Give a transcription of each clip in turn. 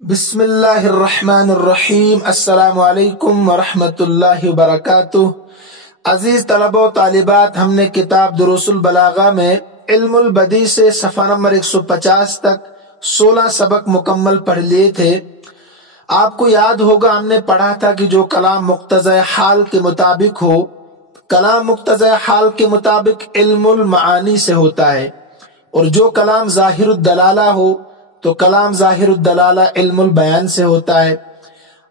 بسم اللہ الرحمن الرحیم۔ السلام علیکم ورحمۃ اللہ وبرکاتہ۔ عزیز طلبہ و طالبات، ہم نے کتاب دروس البلاغہ میں علم البدیع سے صفحہ نمبر 150 تک 16 سبق مکمل پڑھ لیے تھے۔ آپ کو یاد ہوگا ہم نے پڑھا تھا کہ جو کلام مقتضی حال کے مطابق ہو، کلام مقتضی حال کے مطابق علم المعانی سے ہوتا ہے، اور جو کلام ظاہر الدلالہ ہو تو کلام ظاہر الدلالہ علم البیان سے ہوتا ہے۔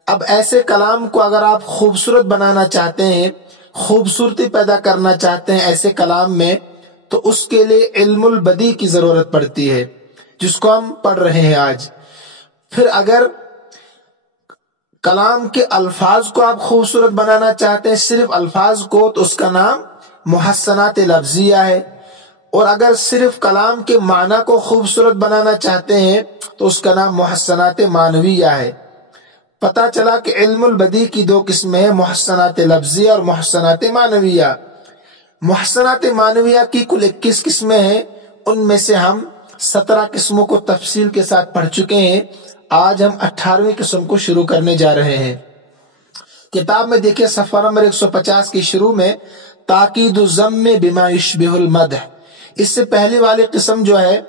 اب ایسے کلام کو اگر آپ خوبصورت بنانا چاہتے ہیں، خوبصورتی پیدا کرنا چاہتے ہیں ایسے کلام میں، تو اس کے لیے علم البدیع کی ضرورت پڑتی ہے، جس کو ہم پڑھ رہے ہیں آج۔ پھر اگر کلام کے الفاظ کو آپ خوبصورت بنانا چاہتے ہیں، صرف الفاظ کو، تو اس کا نام محسنات لفظیہ ہے، اور اگر صرف کلام کے معنی کو خوبصورت بنانا چاہتے ہیں تو اس کا نام محسنات معنویہ ہے۔ پتہ چلا کہ علم البدیع کی دو قسمیں ہیں، محسنات لفظیہ اور محسنات معنویہ۔ محسنات معنویہ کی کل 21 قسمیں ہیں، ان میں سے ہم 17 قسموں کو تفصیل کے ساتھ پڑھ چکے ہیں۔ آج ہم 18ویں قسم کو شروع کرنے جا رہے ہیں۔ کتاب میں دیکھیں صفحہ نمبر 150 کی شروع میں تاکید الذم بما یشبہ المدح، اس سے پہلی والی قسم جو ہے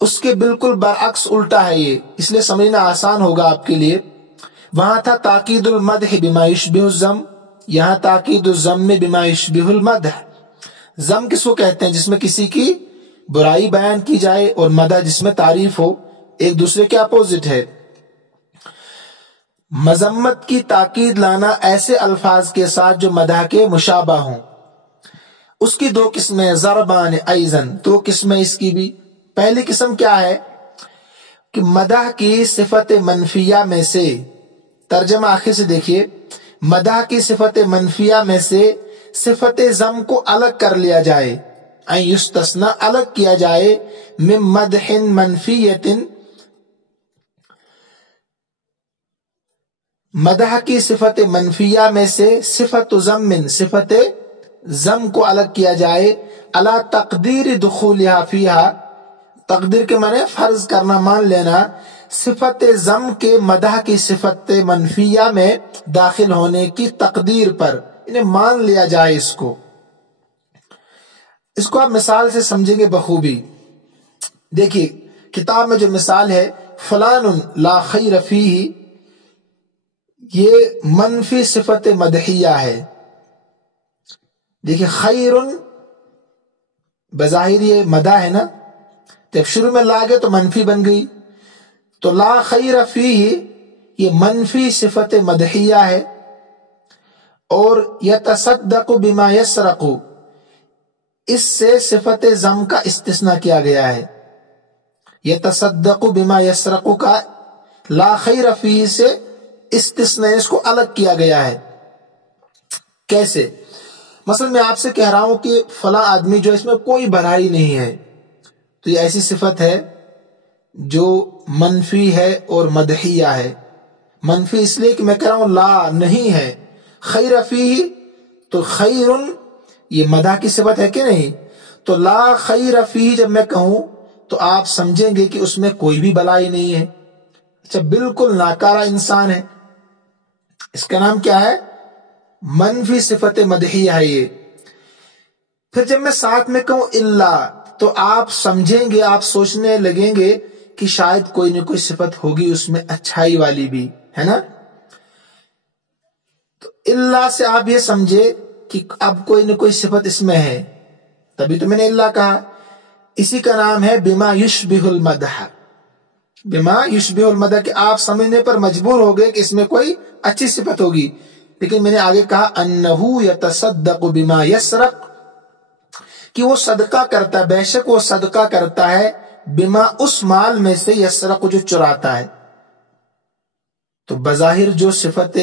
اس کے بالکل برعکس الٹا ہے یہ، اس لیے سمجھنا آسان ہوگا آپ کے لیے۔ وہاں تھا تاکید المدح بما یشبہ الذم، یہاں تاکید الذم بما یشبہ المدح۔ ذم کس کو کہتے ہیں؟ جس میں کسی کی برائی بیان کی جائے، اور مدح جس میں تعریف ہو، ایک دوسرے کے اپوزٹ ہے۔ مذمت کی تاکید لانا ایسے الفاظ کے ساتھ جو مدح کے مشابہ ہوں۔ اس کی دو قسمیں، ضربان ایضاً، دو قسمیں اس کی بھی۔ پہلی قسم کیا ہے کہ مدح کی صفت منفیہ میں سے، ترجمہ آخر سے دیکھیے، مدح کی صفت منفیہ میں سے صفت ذم کو الگ کر لیا جائے، ان یستثنى، الگ کیا جائے، من مدح منفیت، مدح کی صفت منفیہ میں سے صفت ذم، صفت ذم کو الگ کیا جائے، علی تقدیر دخولها فیہا، تقدیر کے معنی فرض کرنا، مان لینا، صفت ذم کے مدح کی صفت منفیہ میں داخل ہونے کی تقدیر پر، انہیں مان لیا جائے۔ اس کو آپ مثال سے سمجھیں گے بخوبی۔ دیکھیے کتاب میں جو مثال ہے، فلان لا خیر فیہ، یہ منفی صفت مدحیہ ہے۔ دیکھیے خیر بظاہر یہ مدح ہے نا، جب شروع میں لا گئے تو منفی بن گئی، تو لا خیر فیہ یہ منفی صفت مدحیہ ہے، اور یتصدق بما یسرق، اس سے صفت ذم کا استثناء کیا گیا ہے۔ یتصدق بما یسرق کا لا خیر فیہ سے استثناء، اس کو الگ کیا گیا ہے۔ کیسے؟ مثلا میں آپ سے کہہ رہا ہوں کہ فلاں آدمی جو اس میں کوئی بھلائی نہیں ہے، تو یہ ایسی صفت ہے جو منفی ہے اور مدحیہ ہے۔ منفی اس لیے کہ میں کہہ رہا ہوں لا نہیں ہے، خیر فیہ تو خیر یہ مدح کی صفت ہے کہ نہیں، تو لا خیر فیہ جب میں کہوں تو آپ سمجھیں گے کہ اس میں کوئی بھی بھلائی نہیں ہے، اچھا بالکل ناکارہ انسان ہے، اس کا نام کیا ہے؟ منفی صفت مدحیہ ہے یہ۔ پھر جب میں ساتھ میں کہوں الا، تو آپ سمجھیں گے، آپ سوچنے لگیں گے کہ شاید کوئی نہ کوئی صفت ہوگی اس میں اچھائی والی بھی، ہے نا؟ تو الا سے آپ یہ سمجھے کہ اب کوئی نہ کوئی صفت اس میں ہے، تبھی تو میں نے الا کہا۔ اسی کا نام ہے بما یشبہ المدح، بما یشبہ المدح، کہ آپ سمجھنے پر مجبور ہو گئے کہ اس میں کوئی اچھی صفت ہوگی، لیکن میں نے آگے کہا انہ یتصدق بما یسرق، کہ وہ صدقہ کرتا ہے، بے شک وہ صدقہ کرتا ہے، بما اس مال میں سے، یسرق جو چراتا ہے۔ تو بظاہر جو صفت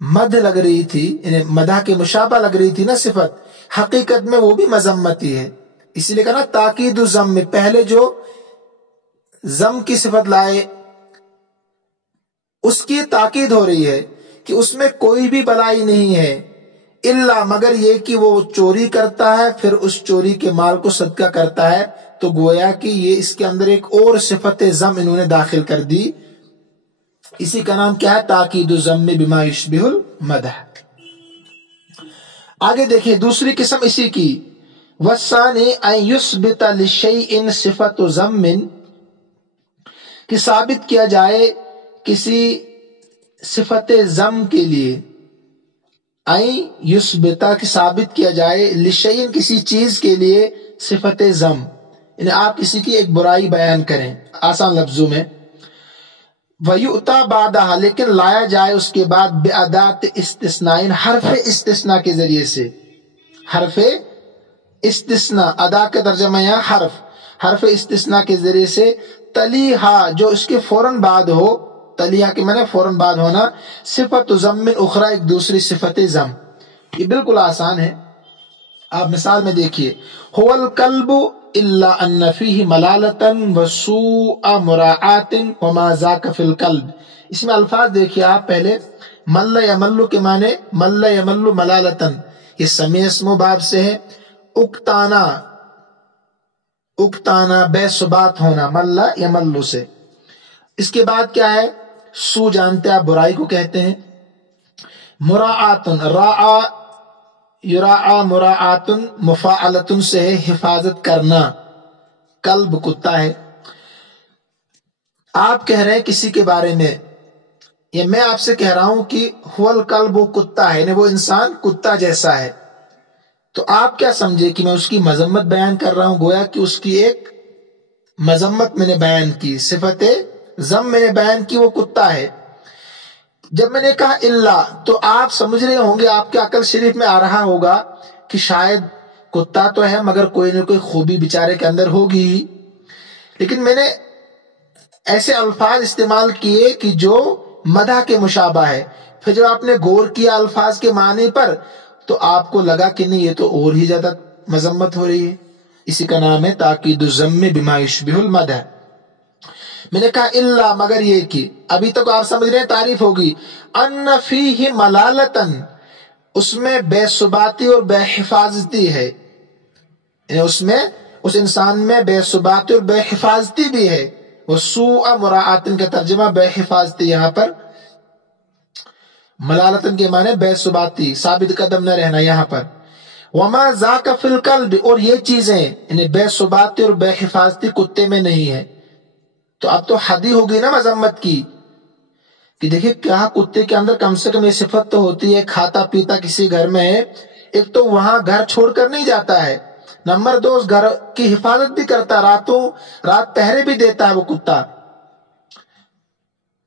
مد لگ رہی تھی، یعنی مدح کے مشابہ لگ رہی تھی نا صفت، حقیقت میں وہ بھی مذمتی ہے۔ اسی لیے کہا نا تاکید الذم، پہلے جو ذم کی صفت لائے اس کی تاکید ہو رہی ہے کہ اس میں کوئی بھی بھلائی نہیں ہے، الا مگر یہ کہ وہ چوری کرتا ہے، پھر اس چوری کے مال کو صدقہ کرتا ہے، تو گویا کہ یہ اس کے اندر ایک اور صفت ضم انہوں نے داخل کر دی. اسی کا نام کیا ہے؟ تاکید الضم بما یشبہ المدح. آگے دیکھیں دوسری قسم اسی کی، والثانی ان یثبت لشیء صفت ضم، کہ ثابت کیا جائے کسی صفت ضم کے لیے، این یثبتا کہ ثابت کیا جائے لشیء کسی چیز کے لیے صفت ضم، یعنی آپ کسی کی ایک برائی بیان کریں آسان لفظوں میں. وَيُؤْتَى بَعْدَهَا، لیکن لایا جائے اس کے بعد بِأَدَاةِ استثناء، حرف استثناء کے ذریعے سے. حرف استثناء، ادا کا ترجمہ یہاں حرف استثناء کے ذریعے سے، تلیہا جو اس کے فوراً بعد ہو، تلیہا کے معنی فوراً بعد ہونا، صفت ضم اخرى ایک دوسری صفت ضم. یہ بالکل آسان ہے، آپ مثال میں دیکھیے، هو الکلب الا ان فیہ ملالۃ وسوء مراعات وما ذاک فی الکلب. اس میں الفاظ دیکھیے آپ پہلے، مل یمل کے معنی مل یمل ملالتن، یہ سمیع اسم و باب سے ہے. اکتانا، اکتانا بے ثبات ہونا، مل یمل سے. اس کے بعد کیا ہے؟ سو جانتے آپ برائی کو کہتے ہیں. مراعاتن، راعا یراعا مراعاتن مفاعلتن سے ہے حفاظت کرنا، کلب کتا ہے. آپ کہہ رہے ہیں کسی کے بارے میں، یا میں آپ سے کہہ رہا ہوں کہ هو الکلب، وہ کتا ہے، یعنی وہ انسان کتا جیسا ہے، تو آپ کیا سمجھے کہ میں اس کی مذمت بیان کر رہا ہوں؟ گویا کہ اس کی ایک مذمت میں نے بیان کی، صفت ضم میں نے بیان کی، وہ کتا ہے. جب میں نے کہا اللہ، تو آپ سمجھ رہے ہوں گے، آپ کے عقل شریف میں آ رہا ہوگا کہ شاید کتا تو ہے مگر کوئی نہ کوئی خوبی بیچارے کے اندر ہوگی ہی. لیکن میں نے ایسے الفاظ استعمال کیے کہ جو مدح کے مشابہ ہے. پھر جب آپ نے غور کیا الفاظ کے معنی پر تو آپ کو لگا کہ نہیں، یہ تو اور ہی زیادہ مذمت ہو رہی ہے. اسی کا نام ہے تاکید الضم بما یشبہ المدح. میں نے کہا الا، مگر یہ کہ ابھی تک آپ سمجھ رہے ہیں تعریف ہوگی، ان فیہ ملالتن، اس میں بے ثباتی اور بے حفاظتی ہے، یعنی اس میں، اس انسان میں بے ثباتی اور بے حفاظتی بھی ہے. وہ سوء مراعاتن کا ترجمہ بے حفاظتی، یہاں پر ملالتن کے معنی بے ثباتی، ثابت قدم نہ رہنا یہاں پر. وما ذاک فی الکلب، اور یہ چیزیں یعنی بے ثباتی اور بے حفاظتی کتے میں نہیں ہے. تو اب تو حد ہی ہوگی نا مذمت کی، کہ دیکھیں کیا کتے کے اندر کم سے کم یہ صفت تو ہوتی ہے، کھاتا پیتا کسی گھر میں ہے، ایک تو وہاں گھر چھوڑ کر نہیں جاتا ہے، نمبر 2 اس گھر کی حفاظت بھی کرتا، رات پہرے بھی دیتا ہے وہ کتا.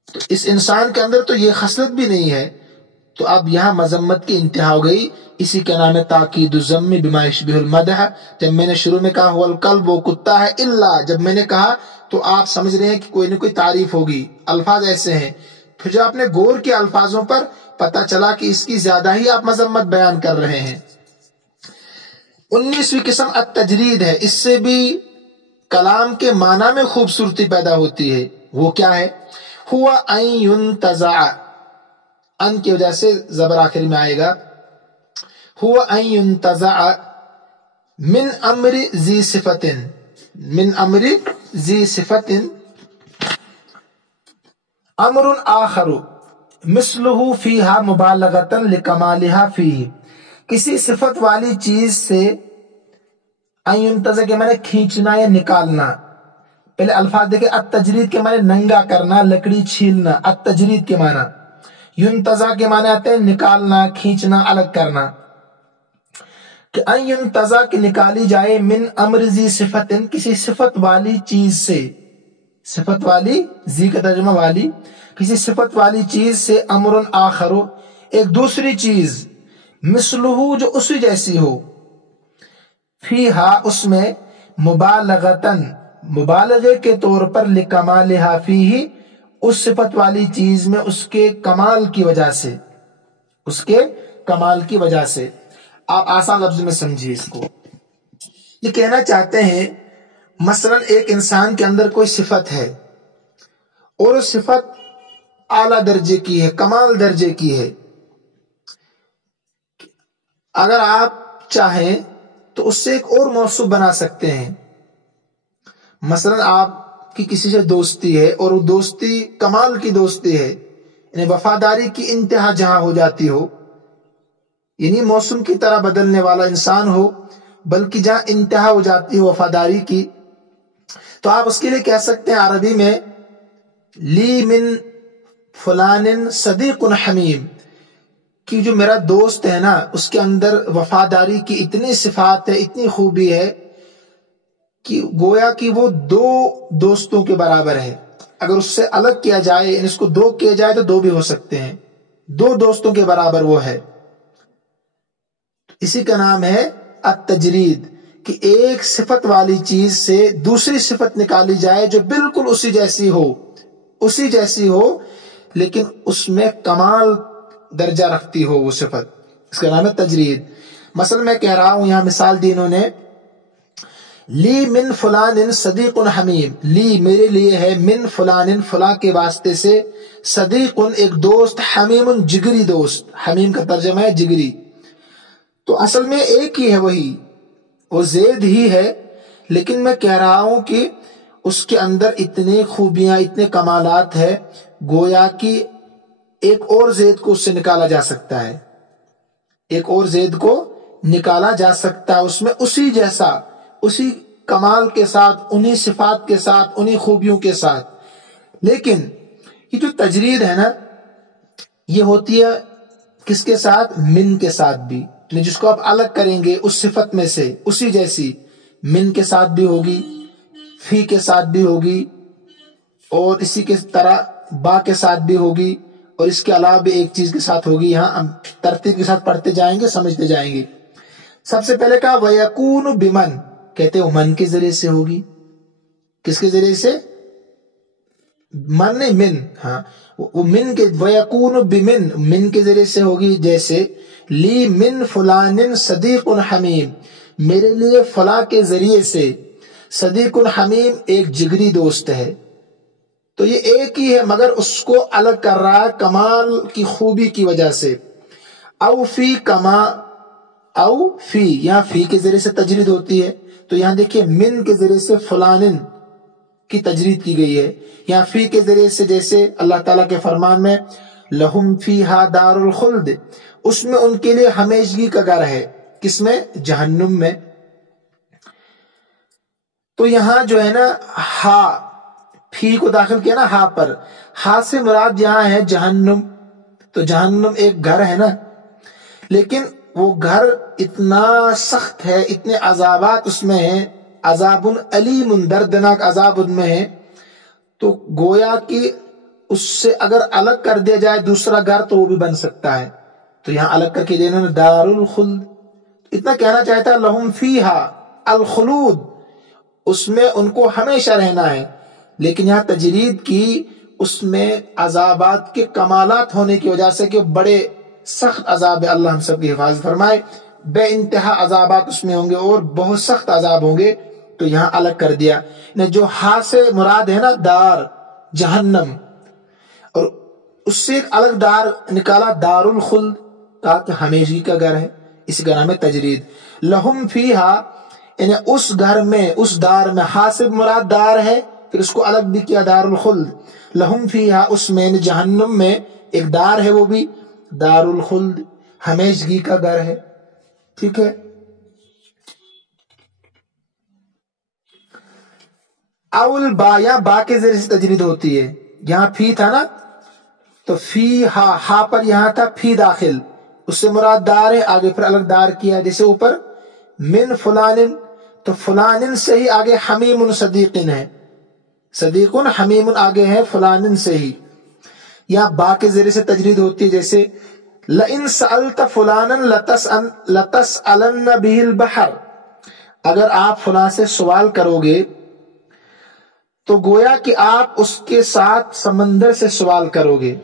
تو اس انسان کے اندر تو یہ خصلت بھی نہیں ہے. تو اب یہاں مذمت کی انتہا ہو گئی. اسی کا نام ہے تاکید الضم بما یشبہ المدح. جب میں نے شروع میں کہا هو الکلب، وہ کتا ہے، الا جب میں نے کہا تو آپ سمجھ رہے ہیں کہ کوئی نہ کوئی تعریف ہوگی، الفاظ ایسے ہیں. پھر جب آپ نے غور کیا الفاظوں پر، پتا چلا کہ اس کی زیادہ ہی آپ مذمت بیان کر رہے ہیں. 19ویں قسم التجرید ہے. اس سے بھی کلام کے معنی میں خوبصورتی پیدا ہوتی ہے. وہ کیا ہے؟ ہوا ان ينتزع، ان کی وجہ سے زبر آخر میں آئے گا. ہوا ان ينتزع من امر ذی صفت، من امر ذی صفت امر آخر مثلہ فیہا مبالغۃ لکمالہا فیہ، کسی صفت والی چیز سے، ان ينتزع کے معنی کھینچنا یا نکالنا. پہلے الفاظ دیکھیں، التجرید کے معنی ننگا کرنا، لکڑی چھیلنا، التجرید کے معنی. ينتزع کے معنی آتے ہیں نکالنا، کھینچنا، الگ کرنا. کہ ان ينتزع کی نکالی جائے، من امر ذی صفت، کسی صفت والی چیز سے، صفت والی، ذی کا ترجمہ والی، کسی صفت والی چیز سے، امر آخر ایک دوسری چیز، مثلہ جو اسی جیسی ہو، فیہا اس میں، مبالغتاً مبالغے کے طور پر، لکمالہا فیہ اس صفت والی چیز میں اس کے کمال کی وجہ سے، اس کے کمال کی وجہ سے. آپ آسان لفظ میں سمجھیے اس کو. یہ کہنا چاہتے ہیں مثلا ایک انسان کے اندر کوئی صفت ہے اور وہ صفت اعلیٰ درجے کی ہے، کمال درجے کی ہے. اگر آپ چاہیں تو اس سے ایک اور موصوف بنا سکتے ہیں. مثلا آپ کی کسی سے دوستی ہے اور وہ دوستی کمال کی دوستی ہے، یعنی وفاداری کی انتہا جہاں ہو جاتی ہو، یعنی موسم کی طرح بدلنے والا انسان ہو، بلکہ جہاں انتہا ہو جاتی ہو وفاداری کی، تو آپ اس کے لیے کہہ سکتے ہیں عربی میں لی من فلان صدیق حمیم، کہ جو میرا دوست ہے نا اس کے اندر وفاداری کی اتنی صفات ہے، اتنی خوبی ہے کہ گویا کہ وہ دو دوستوں کے برابر ہے۔ اگر اس سے الگ کیا جائے، یعنی اس کو دو کیا جائے تو دو بھی ہو سکتے ہیں، دو دوستوں کے برابر وہ ہے۔ اسی کا نام ہے التجرید، کہ ایک صفت والی چیز سے دوسری صفت نکالی جائے جو بالکل اسی جیسی ہو لیکن اس میں کمال درجہ رکھتی ہو وہ صفت، اس کا نام ہے تجرید۔ مثلا میں کہہ رہا ہوں، یہاں مثال دی انہوں نے، لی من فلان صدیق حمیم، لی میرے لیے ہے، من فلان فلاں کے واسطے سے، صدیق ایک دوست، حمیم جگری دوست، حمیم کا ترجمہ ہے جگری۔ تو اصل میں ایک ہی ہے، وہی وہ زید ہی ہے، لیکن میں کہہ رہا ہوں کہ اس کے اندر اتنے خوبیاں، اتنے کمالات ہے، گویا کہ ایک اور زید کو اس سے نکالا جا سکتا ہے، ایک اور زید کو نکالا جا سکتا ہے اس میں اسی جیسا، اسی کمال کے ساتھ، انہی صفات کے ساتھ، انہی خوبیوں کے ساتھ۔ لیکن یہ جو تجرید ہے نا، یہ ہوتی ہے کس کے ساتھ؟ من کے ساتھ بھی، یعنی جس کو آپ الگ کریں گے اس صفت میں سے اسی جیسی، من کے ساتھ بھی ہوگی، فی کے ساتھ بھی ہوگی، اور اسی کے طرح با کے ساتھ بھی ہوگی، اور اس کے علاوہ بھی ایک چیز کے ساتھ ہوگی۔ یہاں ہم ترتیب کے ساتھ پڑھتے جائیں گے، سمجھتے جائیں گے۔ سب سے پہلے کہا وَيَكُونُ بِمَن، کہتے ہیں من کے ذریعے سے ہوگی۔ کس کے ذریعے سے؟ من نہیں، من، ہاں وہ من کے، وَيَكُونُ بِمن، من کے ذریعے سے ہوگی، جیسے لی من فلان صدیق حمیم، میرے لیے فلاں کے ذریعے سے صدیق حمیم ایک جگری دوست ہے۔ تو یہ ایک ہی ہے مگر اس کو الگ کر رہا ہے کمال کی خوبی کی وجہ سے۔ او فی کما، او فی، یہاں فی کے ذریعے سے تجرید ہوتی ہے، تو یہاں دیکھیے من کے ذریعے سے فلانن کی تجرید کی گئی ہے، یہاں فی کے ذریعے سے، جیسے اللہ تعالیٰ کے فرمان میں لہم فیہا دار الخلد، اس میں ان کے لیے ہمیشگی کا گھر ہے، کس میں؟ جہنم میں۔ تو یہاں جو ہے نا ہا، فی کو داخل کیا نا ہا پر، ہا سے مراد یہاں ہے جہنم، تو جہنم ایک گھر ہے نا، لیکن وہ گھر اتنا سخت ہے، اتنے عذابات اس میں ہیں، عذاب علیم، دردناک عذاب ان میں ہے، تو گویا کہ اس سے اگر الگ کر دیا جائے دوسرا گھر تو وہ بھی بن سکتا ہے، تو یہاں الگ کر کے دینا دار الخلد، اتنا کہنا چاہتا ہے لہم فیہا الخلود، اس میں ان کو ہمیشہ رہنا ہے، لیکن یہاں تجرید کی اس میں عذابات کے کمالات ہونے کی وجہ سے کہ بڑے سخت عذاب ہے، اللہ ہم سب کی حفاظت فرمائے، بے انتہا عذابات اس میں ہوں گے اور بہت سخت عذاب ہوں گے، تو یہاں الگ کر دیا۔ جو ہا سے مراد ہے نا دار، جہنم، اور اس سے ایک الگ دار نکالا دار الخلد، کہا کہ ہمیشگی کا گھر ہے، اسی کا نام ہے تجرید۔ لہم فیہا، یعنی اس گھر میں، اس دار میں، ہا سے مراد دار ہے، پھر اس کو الگ بھی کیا دار الخلد، لہم فیہا، اس میں جہنم میں ایک دار ہے، وہ بھی دار الخلد، ہمیشگی کا گھر ہے، ٹھیک ہے۔ اول با، یا با کے ذریعے سے تجرید ہوتی ہے، یہاں فی تھا نا تو فی ہا، ہا پر یہاں تھا فی داخل، اس سے مراد دار ہے، آگے پھر الگ دار کیا، جیسے اوپر من فلان، تو فلان سے ہی آگے حمیم صدیق ہے، صدیق حمیم آگے ہے فلان سے ہی۔ یا با کے ذریعے سے تجرید ہوتی ہے، جیسے لئن سألت فلانا لتسألن به البحر، اگر آپ فلاں سے سوال کرو گے تو گویا کہ آپ اس کے ساتھ سمندر سے سوال کرو گے۔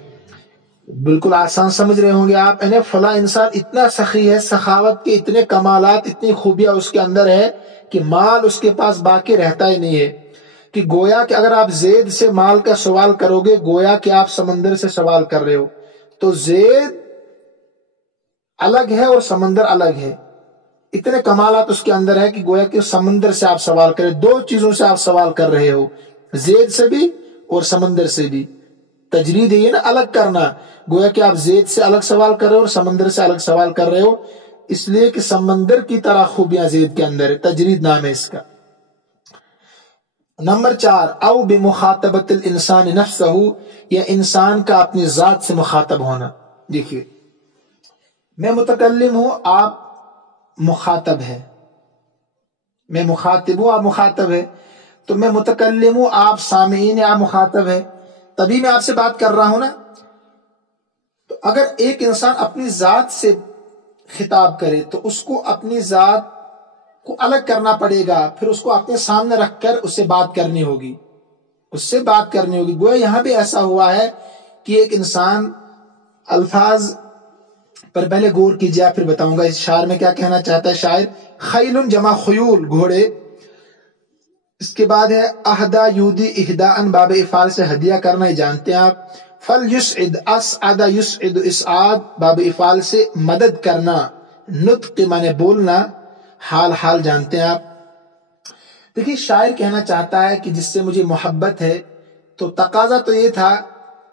بالکل آسان سمجھ رہے ہوں گے آپ، یعنی فلاں انسان اتنا سخی ہے، سخاوت کے اتنے کمالات، اتنی خوبیاں اس کے اندر ہے کہ مال اس کے پاس باقی رہتا ہی نہیں ہے، کہ گویا کہ اگر آپ زید سے مال کا سوال کرو گے گویا کہ آپ سمندر سے سوال کر رہے ہو، تو زید الگ ہے اور سمندر الگ ہے، اتنے کمالات اس کے اندر ہے کہ گویا کہ سمندر سے آپ سوال کریں، دو چیزوں سے آپ سوال کر رہے ہو، زید سے بھی اور سمندر سے بھی۔ تجرید یہ نا الگ کرنا، گویا کہ آپ زید سے الگ سوال کر رہے ہو اور سمندر سے الگ سوال کر رہے ہو، اس لیے کہ سمندر کی طرح خوبیاں زید کے اندر ہے، تجرید نام ہے اس کا۔ نمبر 4، او بمخاطبت الانسان نفسہ، یا انسان کا اپنی ذات سے مخاطب ہونا۔ دیکھیے میں متکلم ہوں، آپ مخاطب ہے، میں مخاطب ہوں، آپ مخاطب ہے، تو میں متکلم ہوں، آپ سامعین ہیں، آپ مخاطب ہے، تبھی میں آپ سے بات کر رہا ہوں نا۔ تو اگر ایک انسان اپنی ذات سے خطاب کرے تو اس کو اپنی ذات کو الگ کرنا پڑے گا، پھر اس کو اپنے سامنے رکھ کر اس سے بات کرنی ہوگی، اس سے بات کرنی ہوگی۔ گویا یہاں بھی ایسا ہوا ہے کہ ایک انسان، الفاظ پر پہلے غور کیجیے، پھر بتاؤں گا اس شاعر میں کیا کہنا چاہتا ہے شاعر۔ خیل جمع خیول، گھوڑے، اس کے بعد ہے اہدا یودی اہدا ان، باب افعال سے ہدیہ کرنا، یہ جانتے ہیں آپ۔ فل یسعد، اسعد یسعد اسعاد، باب افعال سے مدد کرنا، نطق مانے بولنا، حال حال جانتے ہیں آپ۔ دیکھیے شاعر کہنا چاہتا ہے کہ جس سے مجھے محبت ہے، تو تقاضا تو یہ تھا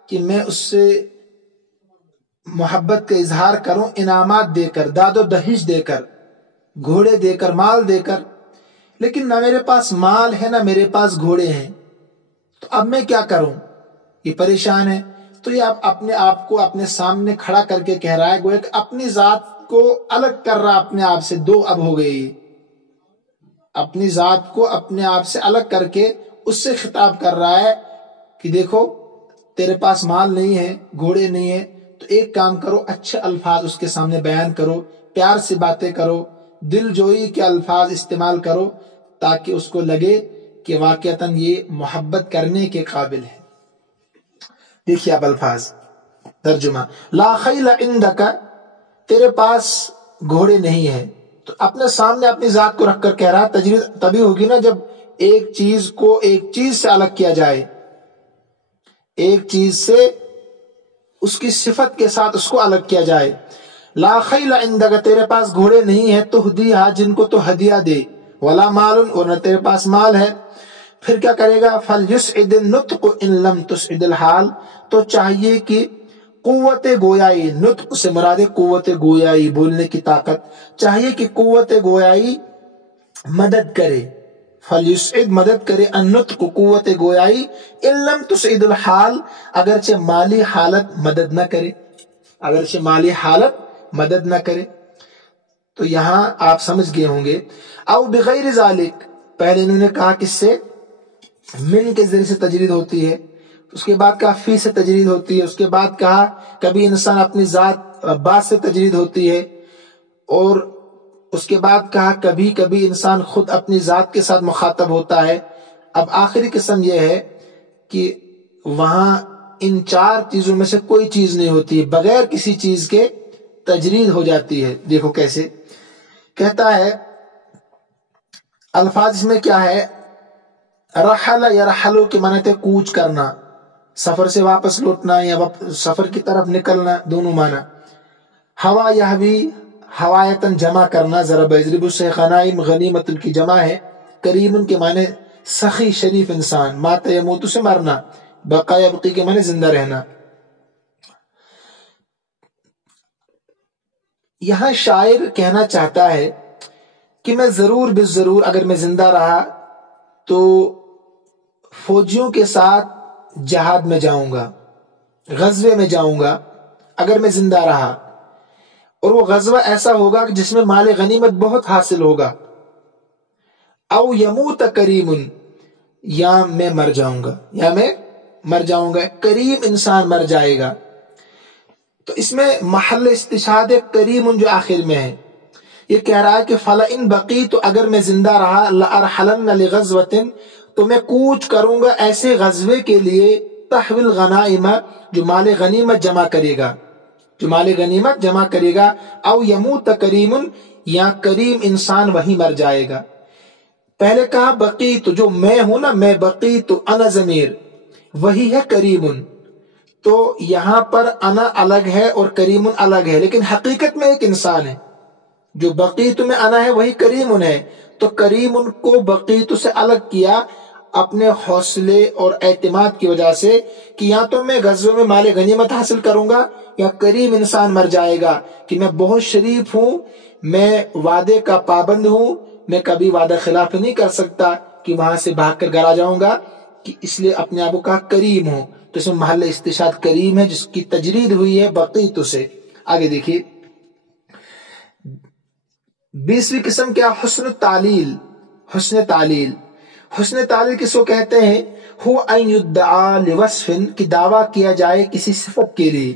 کہ میں اس سے محبت کا اظہار کروں انعامات دے کر، داد و دہیج دے کر، گھوڑے دے کر، مال دے کر، لیکن نہ میرے پاس مال ہے نہ میرے پاس گھوڑے ہیں، تو اب میں کیا کروں؟ یہ پریشان ہے۔ تو یہ اپنے آپ کو اپنے سامنے کھڑا کر کے کہہ رہا ہے، گویا کہ اپنی ذات کو الگ کر رہا اپنے آپ سے، دو اب ہو گئی، اپنی ذات کو اپنے آپ سے الگ کر کے اس سے خطاب کر رہا ہے کہ دیکھو تیرے پاس مال نہیں ہے، گھوڑے نہیں ہے، تو ایک کام کرو، اچھے الفاظ اس کے سامنے بیان کرو، پیار سے باتیں کرو، دل جوئی کے الفاظ استعمال کرو، تاکہ اس کو لگے کہ واقعتاً یہ محبت کرنے کے قابل ہے۔ دیکھیے اب الفاظ، ترجمہ، لا خیل عندک، تیرے پاس گھوڑے نہیں ہے، تو اپنے سامنے اپنی ذات کو رکھ کر کہہ رہا، تجرید تبھی ہوگی نا جب ایک چیز کو ایک چیز سے الگ کیا جائے، ایک چیز سے اس کی صفت کے ساتھ اس کو الگ کیا جائے۔ لا خیل عندک، تیرے پاس گھوڑے نہیں ہے، تہدیہا، جن کو تو ہدیہ دے، ولا مال، اور نہ تیرے پاس مال ہے، پھر کیا کرے گا؟ فلیسعد النطق ان لم تسعد الحال، تو چاہیے کہ قوت گویائی، نطق سے مراد قوت گویائی، بولنے کی طاقت، چاہیے کہ قوت گویائی مدد کرے، فلیسعد، مدد کرے، النطق، قوت گویائی، ان لم تسعد الحال، اگرچہ مالی حالت مدد نہ کرے، اگرچہ مالی حالت مدد نہ کرے۔ تو یہاں آپ سمجھ گئے ہوں گے۔ او بغیر ذالک، پہلے انہوں نے کہا کس سے؟ من کے ذریعے سے تجرید ہوتی ہے، اس کے بعد کہا فی سے تجرید ہوتی ہے، اس کے بعد کہا کبھی انسان اپنی ذات با سے تجرید ہوتی ہے، اور اس کے بعد کہا کبھی کبھی انسان خود اپنی ذات کے ساتھ مخاطب ہوتا ہے۔ اب آخری قسم یہ ہے کہ وہاں ان چار چیزوں میں سے کوئی چیز نہیں ہوتی، بغیر کسی چیز کے تجرید ہو جاتی ہے۔ دیکھو کیسے کہتا ہے، الفاظ اس میں کیا ہے؟ رحل یرحلو کے معنی تھے کوچ کرنا، سفر سے واپس لوٹنا یا سفر کی طرف نکلنا، دونوں معنی۔ ہوا یہوی، ہوایتن جمع کرنا، ضرب یضرب سے غنائم، غنیمت کی جمع ہے۔ کریم کے معنی سخی شریف انسان، مات یموت سے مرنا، بقا یبقی کے معنی زندہ رہنا۔ یہاں شاعر کہنا چاہتا ہے کہ میں ضرور بالضرور اگر میں زندہ رہا تو فوجیوں کے ساتھ جہاد میں جاؤں گا، غزوے میں جاؤں گا اگر میں زندہ رہا، اور وہ غزوہ ایسا ہوگا کہ جس میں مال غنیمت بہت حاصل ہوگا۔ او یموت کریم، یا میں مر جاؤں گا، یا میں مر جاؤں گا، کریم انسان مر جائے گا۔ تو اس میں محل استشہاد کریم جو آخر میں ہے، یہ کہہ رہا ہے کہ فَلَئِن بَقِیتُ، اگر میں زندہ رہا، لَأَرْحَلَنَّ لِغَزْوَةٍ، تو میں کوچ کروں گا ایسے غزوے کے لیے، تحویل غنائم، جو مال غنیمت جمع کرے گا، جو مال غنیمت جمع کرے گا۔ او یموت کریم، یا کریم انسان وہی مر جائے گا۔ پہلے کہا بقیت، جو میں ہوں نا، میں بقیت، انا ضمیر، وہی ہے کریم، تو یہاں پر انا الگ ہے اور کریم الگ ہے، لیکن حقیقت میں ایک انسان ہے۔ جو بقیت میں انا ہے وہی کریم ہے، تو کریم کو بقیت سے الگ کیا اپنے حوصلے اور اعتماد کی وجہ سے کہ یا تو میں غزوے میں مال غنیمت حاصل کروں گا یا کریم انسان مر جائے گا، کہ میں بہت شریف ہوں، میں وعدے کا پابند ہوں، میں کبھی وعدہ خلاف نہیں کر سکتا کہ وہاں سے بھاگ کر گھر آ جاؤں گا، کہ اس لیے اپنے آپ کو کہا کریم ہوں۔ تو اس میں محل استشہاد کریم ہے جس کی تجرید ہوئی ہے بقیت سے۔ آگے دیکھیے 20ویں قسم کیا؟ حسن تعلیل۔ حسن تعلیل، حسن تعلیل کس کو کہتے ہیں؟ ہو ان یدعا لوصف، کہ دعویٰ کیا جائے کسی صفت کے لیے،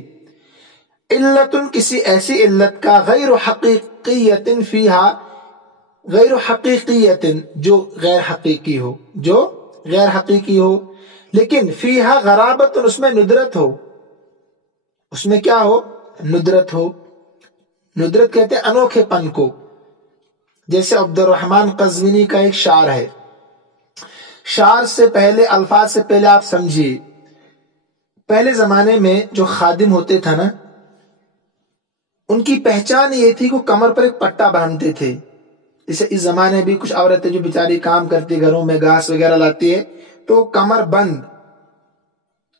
علت، کسی ایسی علت کا، غیر حقیقیت فیہا، غیر حقیقیت جو غیر حقیقی ہو، جو غیر حقیقی ہو، لیکن فیہا غرابت، اس میں ندرت ہو، اس میں کیا ہو؟ ندرت ہو۔ ندرت کہتے ہیں انوکھے پن کو۔ جیسے عبد الرحمن قزوینی کا ایک شعر ہے، شعر سے پہلے، الفاظ سے پہلے آپ سمجھیے، پہلے زمانے میں جو خادم ہوتے تھے نا، ان کی پہچان یہ تھی کہ کمر پر ایک پٹا باندھتے تھے۔ جیسے اس زمانے میں بھی کچھ عورتیں جو بیچاری کام کرتی گھروں میں، گھاس وغیرہ لاتی ہے، تو کمر بند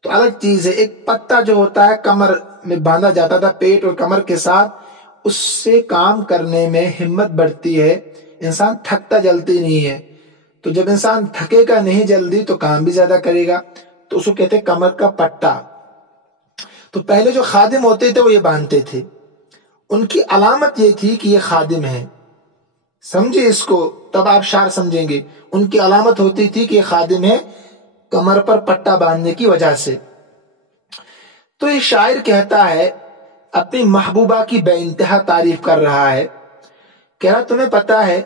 تو الگ چیز ہے، ایک پٹا جو ہوتا ہے کمر میں باندھا جاتا تھا، پیٹ اور کمر کے ساتھ، اس سے کام کرنے میں ہمت بڑھتی ہے، انسان تھکتا جلدی نہیں ہے۔ تو جب انسان تھکے گا نہیں جلدی تو کام بھی زیادہ کرے گا، تو اس کو کہتے ہیں کمر کا پٹا۔ تو پہلے جو خادم ہوتے تھے وہ یہ باندھتے تھے، ان کی علامت یہ تھی کہ یہ خادم ہے۔ سمجھے اس کو، تب آپ شعر سمجھیں گے۔ ان کی علامت ہوتی تھی کہ یہ خادم ہے، کمر پر پٹا باندھنے کی وجہ سے۔ تو یہ شاعر کہتا ہے، اپنی محبوبہ کی بے انتہا تعریف کر رہا ہے، کہہ رہا تمہیں پتا ہے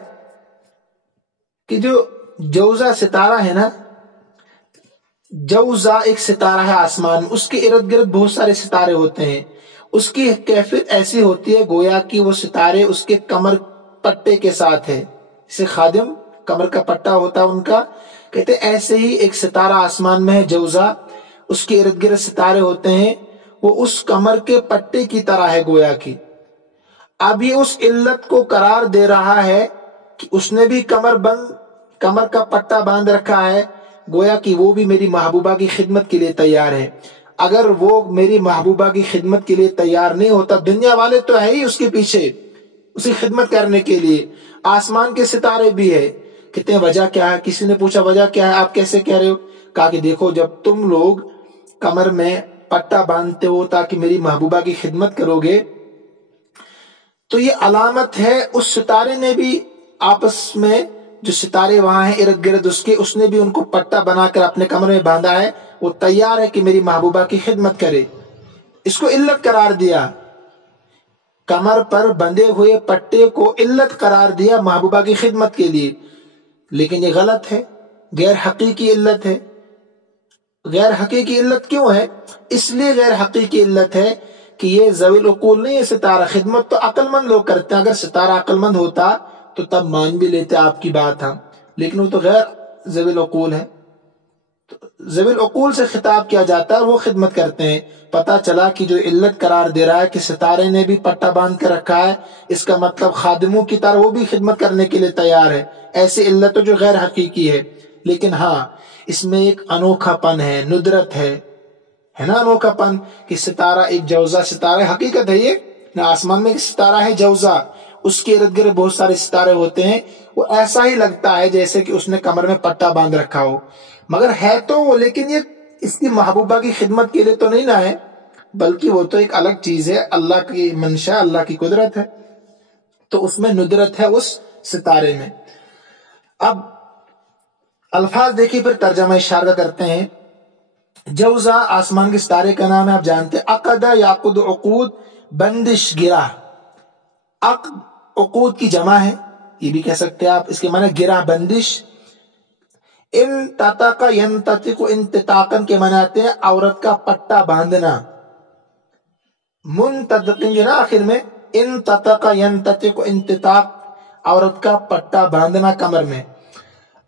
کہ جو جوزہ ستارہ ہے نا، جوزہ ایک ستارہ ہے آسمان میں، اس کے ارد گرد بہت سارے ستارے ہوتے ہیں، اس کی کیفیت ایسی ہوتی ہے گویا کہ وہ ستارے اس کے کمر پٹے کے ساتھ ہے، اسے خادم کمر کا پٹا ہوتا ہے ان کا، کہتے ایسے ہی ایک ستارہ آسمان میں ہے جوزہ، اس کے ارد گرد ستارے ہوتے ہیں، وہ اس کمر کے پٹے کی طرح ہے گویا کی۔ اب یہ اس علت کو قرار دے رہا ہے کہ اس نے بھی کمر کا پٹا باندھ رکھا ہے، گویا کہ وہ بھی میری محبوبہ کی خدمت کے لیے تیار ہے۔ اگر وہ میری محبوبہ کی خدمت کے لیے تیار نہیں ہوتا، دنیا والے تو ہے ہی اس کے پیچھے اس کی خدمت کرنے کے لیے، آسمان کے ستارے بھی ہے، کہتے ہیں وجہ کیا ہے؟ کسی نے پوچھا وجہ کیا ہے، آپ کیسے کہہ رہے ہو؟ کہا کہ دیکھو، جب تم لوگ کمر میں پٹا باندھتے ہو تاکہ میری محبوبہ کی خدمت کرو گے، تو یہ علامت ہے اس ستارے نے بھی آپس میں، جو ستارے وہاں ہیں ارد گرد اس نے بھی ان کو پٹا بنا کر اپنے کمر میں باندھا ہے، وہ تیار ہے کہ میری محبوبہ کی خدمت کرے۔ اس کو علت قرار دیا، کمر پر بندھے ہوئے پٹے کو علت قرار دیا محبوبہ کی خدمت کے لیے، لیکن یہ غلط ہے، غیر حقیقی علت ہے۔ غیر حقیقی علت کیوں ہے؟ اس لیے غیر حقیقی علت ہے کہ یہ ذوی العقول نہیں ہے ستارہ، خدمت تو عقل مند لوگ کرتے ہیں، اگر ستارہ عقل مند ہوتا تو تب مان بھی لیتے آپ کی بات ہم، لیکن وہ تو غیر ذوی العقول ہے۔ ذوی العقول سے خطاب کیا جاتا ہے، وہ خدمت کرتے ہیں۔ پتا چلا کہ جو علت قرار دے رہا ہے کہ ستارے نے بھی پٹا باندھ کر رکھا ہے، اس کا مطلب خادموں کی طرح وہ بھی خدمت کرنے کے لیے تیار ہے، ایسی علت جو غیر حقیقی ہے، لیکن ہاں اس میں ایک انوکھا پن ہے، ندرت ہے نا، انوکھا پن کہ ستارہ ایک جوزہ ستارہ ہے، حقیقت ہے یہ نہ، آسمان میں ایک ستارہ ہے جوزہ، اس کے ارد گرد بہت سارے ستارے ہوتے ہیں، وہ ایسا ہی لگتا ہے جیسے کہ اس نے کمر میں پٹا باندھ رکھا ہو، مگر ہے تو وہ، لیکن یہ اس کی محبوبہ کی خدمت کے لیے تو نہیں نہ ہے، بلکہ وہ تو ایک الگ چیز ہے، اللہ کی منشا، اللہ کی قدرت ہے، تو اس میں ندرت ہے اس ستارے میں۔ اب الفاظ دیکھیے، پھر ترجمہ اشارہ کرتے ہیں۔ جوزہ آسمان کے ستارے کا نام ہے، آپ جانتے ہیں۔ عقد یعقد عقود، بندش، گرہ۔ عقد عقود کی جمع ہے، یہ بھی کہہ سکتے ہیں آپ، اس کے معنی گرہ، بندش۔ انتطق ینتطق، انتطاقن کے معنی آتے ہیں عورت کا پٹا باندھنا۔ منتطق جو نا آخر میں، انتطق ینتطق، انتطاق، عورت کا پٹا باندھنا کمر میں۔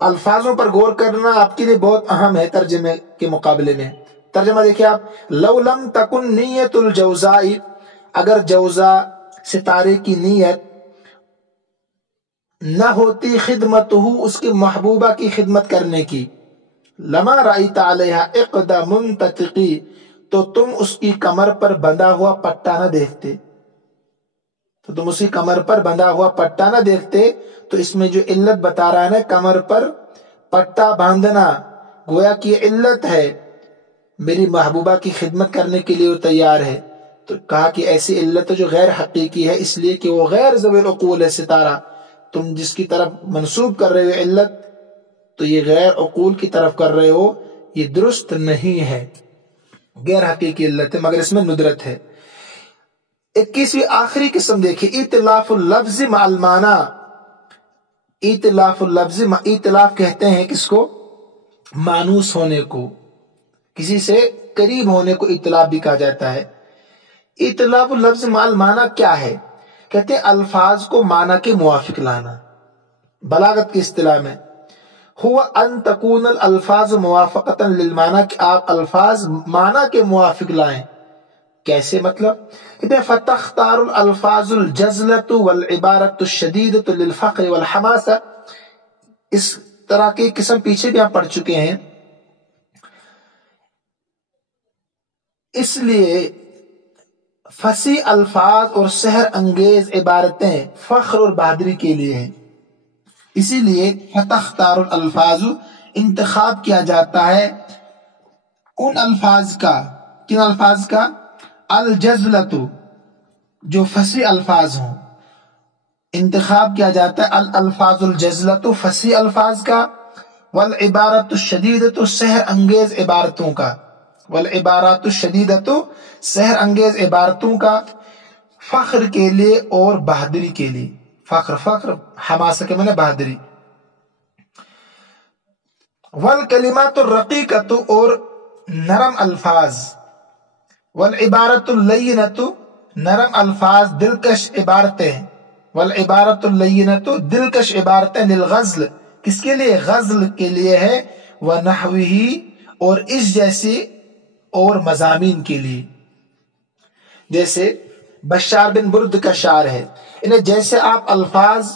الفاظوں پر غور کرنا آپ کے لیے بہت اہم ہے ترجمے کے مقابلے میں۔ ترجمہ دیکھیں آپ، لو لم تکن نیت الجوزاء، اگر جوزہ ستارے کی نیت نہ ہوتی خدمتہ اس کی محبوبہ کی خدمت کرنے کی، لما رأیت علیہا اقد منتطقی تو تم اس کی کمر پر بندھا ہوا پٹا نہ دیکھتے، تو تم اس کی کمر پر بندھا ہوا پٹا نہ دیکھتے۔ تو اس میں جو علت بتا رہا ہے نا کمر پر پٹا باندھنا، گویا کہ یہ علت ہے، میری محبوبہ کی خدمت کرنے کے لیے وہ تیار ہے۔ تو کہا کہ ایسی علت جو غیر حقیقی ہے، اس لیے کہ وہ غیر ذوی العقول ہے ستارہ، تم جس کی طرف منسوب کر رہے ہو علت، تو یہ غیر عقول کی طرف کر رہے ہو، یہ درست نہیں ہے، غیر حقیقی علت ہے، مگر اس میں ندرت ہے۔ 21ویں آخری قسم دیکھیں، ائتلاف اللفظ مع المعنی۔ ائتلاف اللفظ، ائتلاف کہتے ہیں کس کو؟ مانوس ہونے کو، کسی سے قریب ہونے کو ائتلاف بھی کہا جاتا ہے۔ ائتلاف اللفظ مع المعنی کیا ہے؟ کہتے ہیں الفاظ کو معنی کے موافق لانا، بلاغت کی اصطلاح میں ہوا ان تکون الالفاظ موافقتا للمعنی، کہ آپ الفاظ معنی کے موافق لائیں۔ کیسے مطلب؟ کہتے ہیں فتختار الالفاظ الجزلۃ والعبارۃ الشدیدۃ للفخر والحماسہ۔ اس طرح کے قسم پیچھے بھی آپ پڑھ چکے ہیں۔ اس لیے فصیح الفاظ اور سحر انگیز عبارتیں فخر اور بہادری کے لیے ہیں، اسی لیے فتختار الالفاظ انتخاب کیا جاتا ہے ان الفاظ کا، کن الفاظ کا؟ الجزلۃ، جو فصیح الفاظ ہوں، انتخاب کیا جاتا ہے الالفاظ الجزلۃ، فصیح الفاظ کا، والعبارۃ الشدیدۃ، سحر انگیز عبارتوں کا، والعبارات الشدیدۃ، سحر انگیز عبارتوں کا، فخر کے لیے اور بہادری کے لیے۔ فخر حماسہ کے معنی بہادری۔ والکلمات الرقیقۃ، اور نرم الفاظ، والعبارۃ اللیینۃ، نرم الفاظ دلکش عبارتیں، والعبارۃ اللیینۃ، دلکش عبارتیں، للغزل، کس کے لیے؟ غزل کے لیے ہے، ونحوہ، اور اس جیسی اور مضامین کے لیے۔ جیسے بشار بن برد کا شعر ہے، انہیں جیسے آپ الفاظ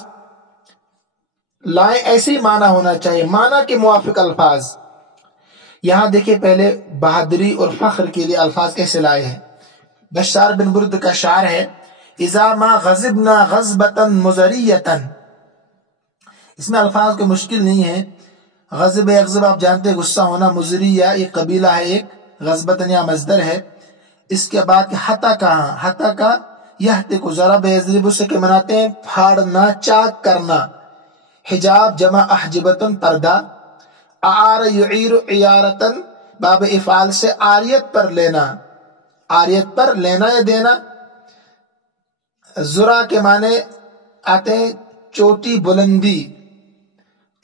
لائیں ایسے ہی معنی ہونا چاہیے، معنی کے موافق الفاظ۔ یہاں دیکھیں پہلے بہادری اور فخر کے لیے الفاظ کیسے لائے ہیں۔ بشار بن برد کا شعر ہے، اذا ما غضبنا غضبة مزریة، اس میں الفاظ کو مشکل نہیں ہے۔ غضب یغضب آپ جانتے ہیں غصہ ہونا، مزریہ یہ قبیلہ ہے ایک، غضبتاً یا مصدر ہے۔ اس کے بعد حتا کہاں؟ حتا کا یحتک، ضرب یضرب سے کہ مناتے ہیں پھاڑنا، چاک کرنا۔ حجاب جمع احجبتن، پردہ۔ اعار یعیر عیارتن، باب افعال سے عاریت پر لینا، عاریت پر لینا یا دینا۔ ذرا کے معنی آتے ہیں چوٹی، بلندی،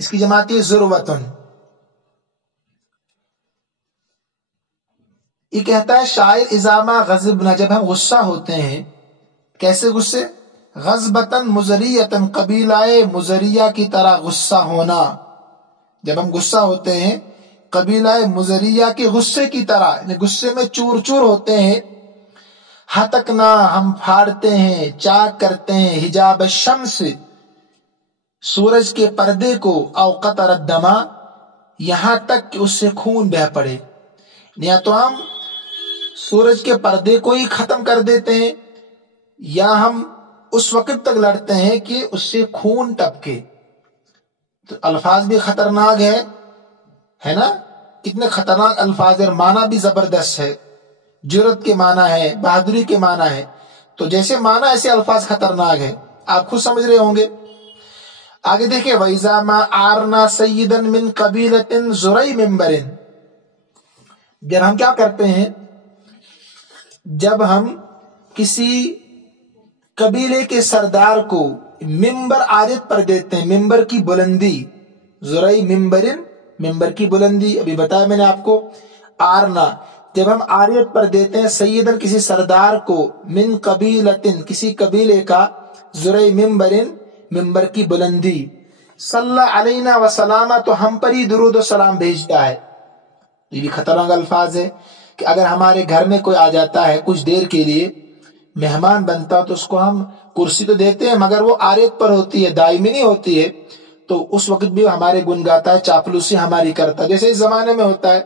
اس کی جمع آتی ہے ذروتن۔ یہ کہتا ہے شاعر، اذا ما غضبنا، جب ہم غصہ ہوتے ہیں، کیسے غصے؟ غضبتاً مزریتاً، قبیلہ مزریہ کی طرح غصہ ہونا۔ جب ہم غصہ ہوتے ہیں قبیلہ مزریہ کے غصے کی طرح، یعنی غصے میں چور چور ہوتے ہیں۔ ہتکنا، ہم پھاڑتے ہیں، چاک کرتے ہیں، حجاب الشمس، سورج کے پردے کو، او قطر الدم، یہاں تک کہ اس سے خون بہہ پڑے۔ یا تو ہم سورج کے پردے کو ہی ختم کر دیتے ہیں، یا ہم اس وقت تک لڑتے ہیں کہ اس سے خون ٹپکے۔ تو الفاظ بھی خطرناک ہے نا، کتنے خطرناک الفاظ، اور معنی بھی زبردست ہے، جرت کے معنی ہے، بہادری کے معنی ہے۔ تو جیسے معنی ایسے الفاظ خطرناک ہے، آپ خود سمجھ رہے ہوں گے۔ آگے دیکھیں، وَإِذَا مَا عَارْنَا سَيِّدًا مِّن قَبِيلَةٍ ذُرَيْ مِنبَرٍ، جب ہم کیا کرتے ہیں، جب ہم کسی قبیلے کے سردار کو ممبر عارض پر دیتے ہیں، ممبر کی بلندی، ذرعی ممبرن، ممبر کی بلندی، ابھی بتایا میں نے آپ کو۔ آرنا، جب ہم عارض پر دیتے ہیں سیدن کسی سردار کو، من قبیلتن کسی قبیلے کا، ذرعی ممبرن ممبر کی بلندی، صلی علینا وسلامہ تو ہم پر ہی درود و سلام بھیجتا ہے۔ یہ بھی خطرناک الفاظ ہے کہ اگر ہمارے گھر میں کوئی آ جاتا ہے کچھ دیر کے لیے، مہمان بنتا تو اس کو ہم کرسی تو دیتے ہیں مگر وہ عارض پر ہوتی ہے، دائمی نہیں ہوتی ہے، تو اس وقت بھی ہمارے گن گاتا ہے، چاپلوسی ہماری کرتا ہے، جیسے اس زمانے میں ہوتا ہے۔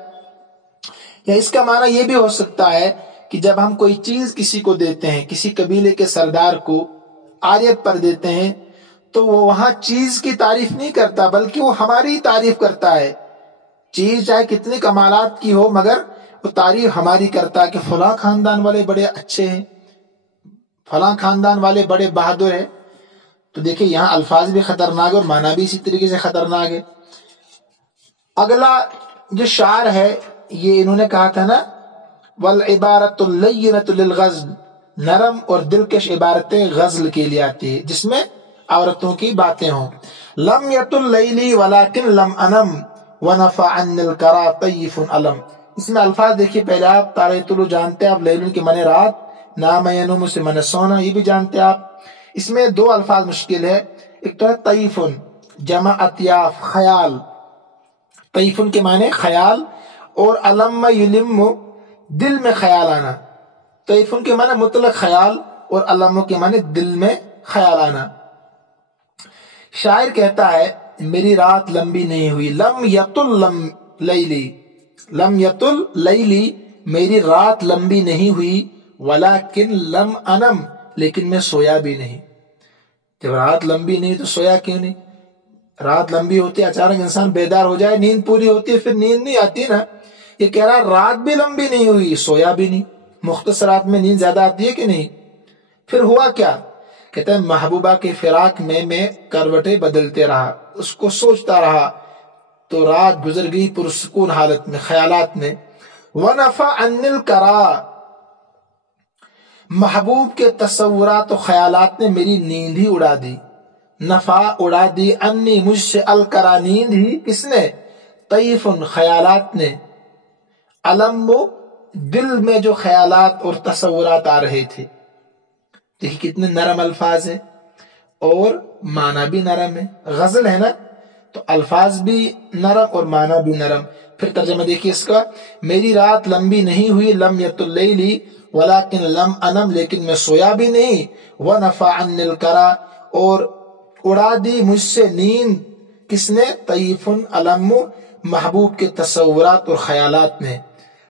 یا اس کا معنی یہ بھی ہو سکتا ہے کہ جب ہم کوئی چیز کسی کو دیتے ہیں، کسی قبیلے کے سردار کو عاریت پر دیتے ہیں، تو وہ وہاں چیز کی تعریف نہیں کرتا بلکہ وہ ہماری تعریف کرتا ہے۔ چیز چاہے کتنی کمالات کی ہو مگر وہ تعریف ہماری کرتا ہے کہ فلاں خاندان والے بڑے اچھے ہیں، فلاں خاندان والے بڑے بہادر ہیں۔ تو دیکھیں یہاں الفاظ بھی خطرناک اور معنی بھی اسی طریقے سے خطرناک ہے۔ اگلا جو شعر ہے یہ انہوں نے کہا تھا نا، والعبارت اللیرۃ للغزل، نرم اور دلکش عبارتیں غزل کے لیے آتی ہے جس میں عورتوں کی باتیں ہوں۔ لم یطل لیلی ولکن لم انم ونفع عنی الکرا طیف علم۔ اس میں الفاظ دیکھیے، پہلے آپ تارے طلوع جانتے ہیں آپ، لیلن کے معنی رات، نام ینوم سے معنی سونا، یہ بھی جانتے ہیں آپ۔ اس میں دو الفاظ مشکل ہے، ایک تو ہے طیفن جمع اطیاف خیال، طیفن کے معنی خیال، اور علم یلم دل میں خیال آنا۔ طیفن کے معنی مطلق خیال اور علم کے معنی دل میں خیال آنا۔ شاعر کہتا ہے میری رات لمبی نہیں ہوئی، لم یطل لیلی، لم یطل لیلی میری رات لمبی نہیں ہوئی، ولیکن لم انم لیکن میں سویا بھی نہیں۔ جب رات لمبی نہیں تو سویا کیوں نہیں؟ رات لمبی ہوتی ہے، اچانک انسان بیدار ہو جائے، نیند پوری ہوتی ہے، پھر نیند نہیں آتی نا۔ یہ کہہ رہا رات بھی لمبی نہیں ہوئی، سویا بھی نہیں۔ مختصرات میں نیند زیادہ آتی ہے کہ نہیں؟ پھر ہوا کیا؟ کہتا ہے محبوبہ کے فراق میں کروٹیں بدلتے رہا، اس کو سوچتا رہا، تو رات گزر گئی پرسکون حالت میں، خیالات میں۔ وَنَفَعَ عَنِّ الْكَرَا، محبوب کے تصورات و خیالات نے میری نیند ہی اڑا دی۔ نفع اڑا دی، انی مجھ سے، الکرا نیند ہی، کس نے؟ طیفن خیالات نے، علم دل میں جو خیالات اور تصورات آ رہے تھے۔ دیکھیں کتنے نرم الفاظ ہیں اور معنی بھی نرم ہے، غزل ہے نا تو الفاظ بھی نرم اور معنی بھی نرم۔ پھر ترجمہ دیکھیے اس کا، میری رات لمبی نہیں ہوئی، لم یطل لیلی ولیکن لم انم لیکن میں سویا بھی نہیں، ونفع عنی الکرا اور اڑا دی مجھ سے نیند، کس نے؟ طیف علم محبوب کے تصورات اور خیالات نے۔